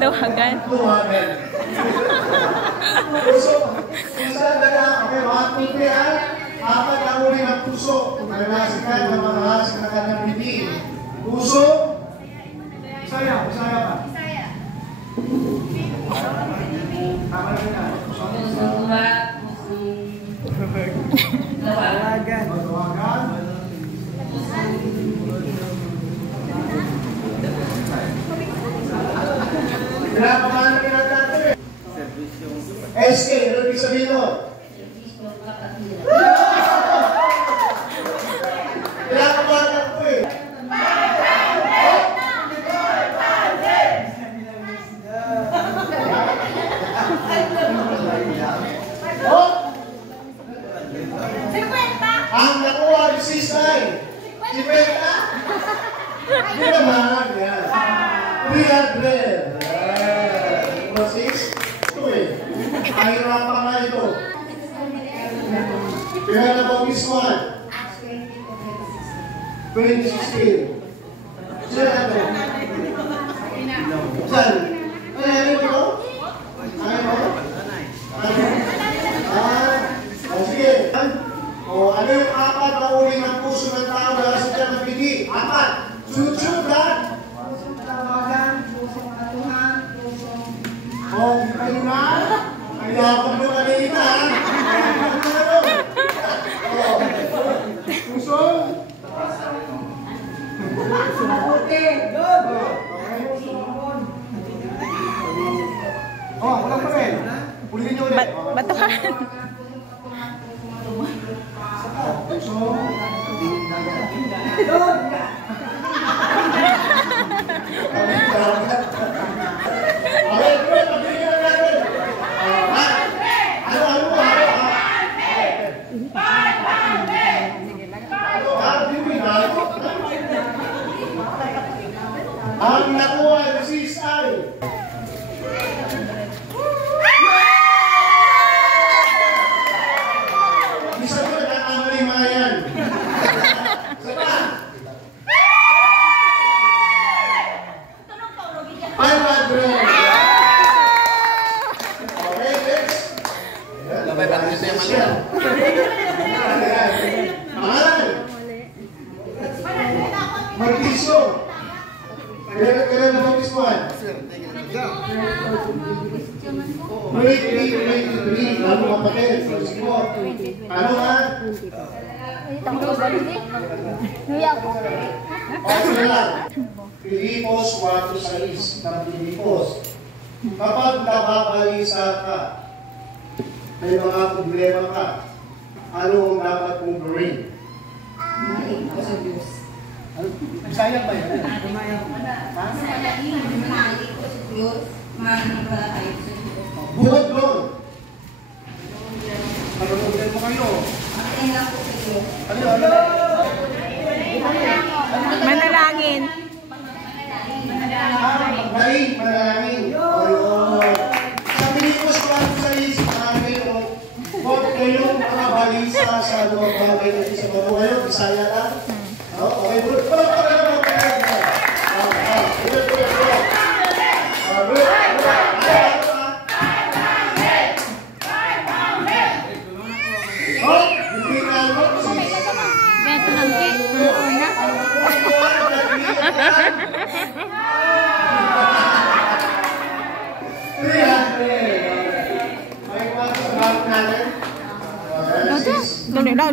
Luwagan. Puso. Isa na. Okay, mga tupi ha. Apat ang uli ng puso. Nalasikan ng mga hasik na kanyang bibig. Puso. Isaya. Isaya pa. Isaya. Tama na na. Luwagan. Luwagan. Kailangan pa paano pinagkata eh? SK, ano ibig sabihin mo? Kailangan pa paano po eh? Ang nakuha ni Sisay. Si Peta? Hindi naman. Yan. 300. Ito eh. Kahirapan nga ito. Kaya na ba this one? 2016. Sila na ito? Saan? Ano ito? Ano? Sige. Ano yung apat na uli ng puso ng tao na sa dyan ng bigi? Apat. Sunod-sunod lahat. Pusong tawagan, pusong atuhan, pusong... kayo na? Kaya pa mo kanina. Pusong? Okay. Good. Wala pa rin. Ulitin nyo ulit. Batuhan. Pusong? Ang nakuha si Sisay. Isa ko nakakamali mga yan. Isa pa. 500. Okay, next. Labay pa rin sa'yo mali. Pangalan. Martisyo. Kailan na mag-is one? 23, lalu kapatid. Ano nga? Okay lang. Pilipos 4-6 ng Pilipos. Kapag nababalisa ka, may mga problema ka, ano ang dapat mong gawin? Sayang ba yun? Buhat doon. Ano problema kayo? Manalangin. Manalangin. Sa Pilipos 4-6, huwag kayong mga balisa sa mga bagay natin sa mga ngayon. Bisaya lang. Okay, bro. Beto ng cake.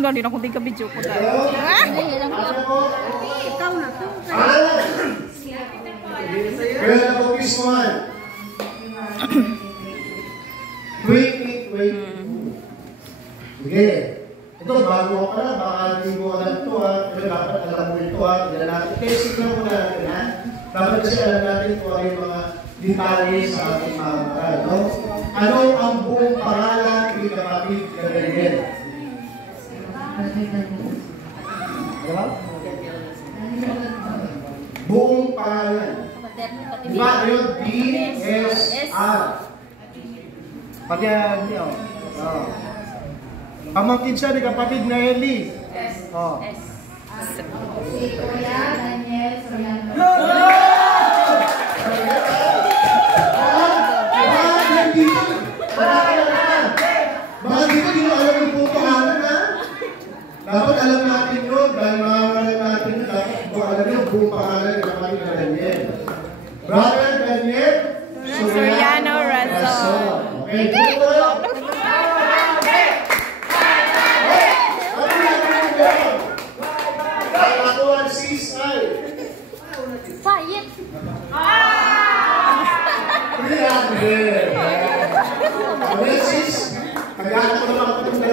Dali na kung di ka video ko tayo. Ikaw na to. Kaya na po this one. Wait. Sige. Ito, bago ka pala, baka hindi mo alam ito ha. Pero dapat alam mo ito ha. Testing lang muna natin ha. Dapat kasi alam natin ito ay mga detalye sa ating mga maral. No? Ano ang buong pangalan ni Kapatid Gabriel? Diba? Buong pangalan. Diba? Ayun, D-S-R. Pati hindi o. Pamangkin siya ni Kapatid na Eli. S. Si Kuya Daniel Soriano. Dapat alam natin yun, dahil makakalan natin yun, dapat kung alam yun, buong pangalan ng kapatid na Daniel. Brother Daniel Soriano Razon. Okay, dito tayo. Ako ang CSI. Fayet. 300. Sis, kagana ko naman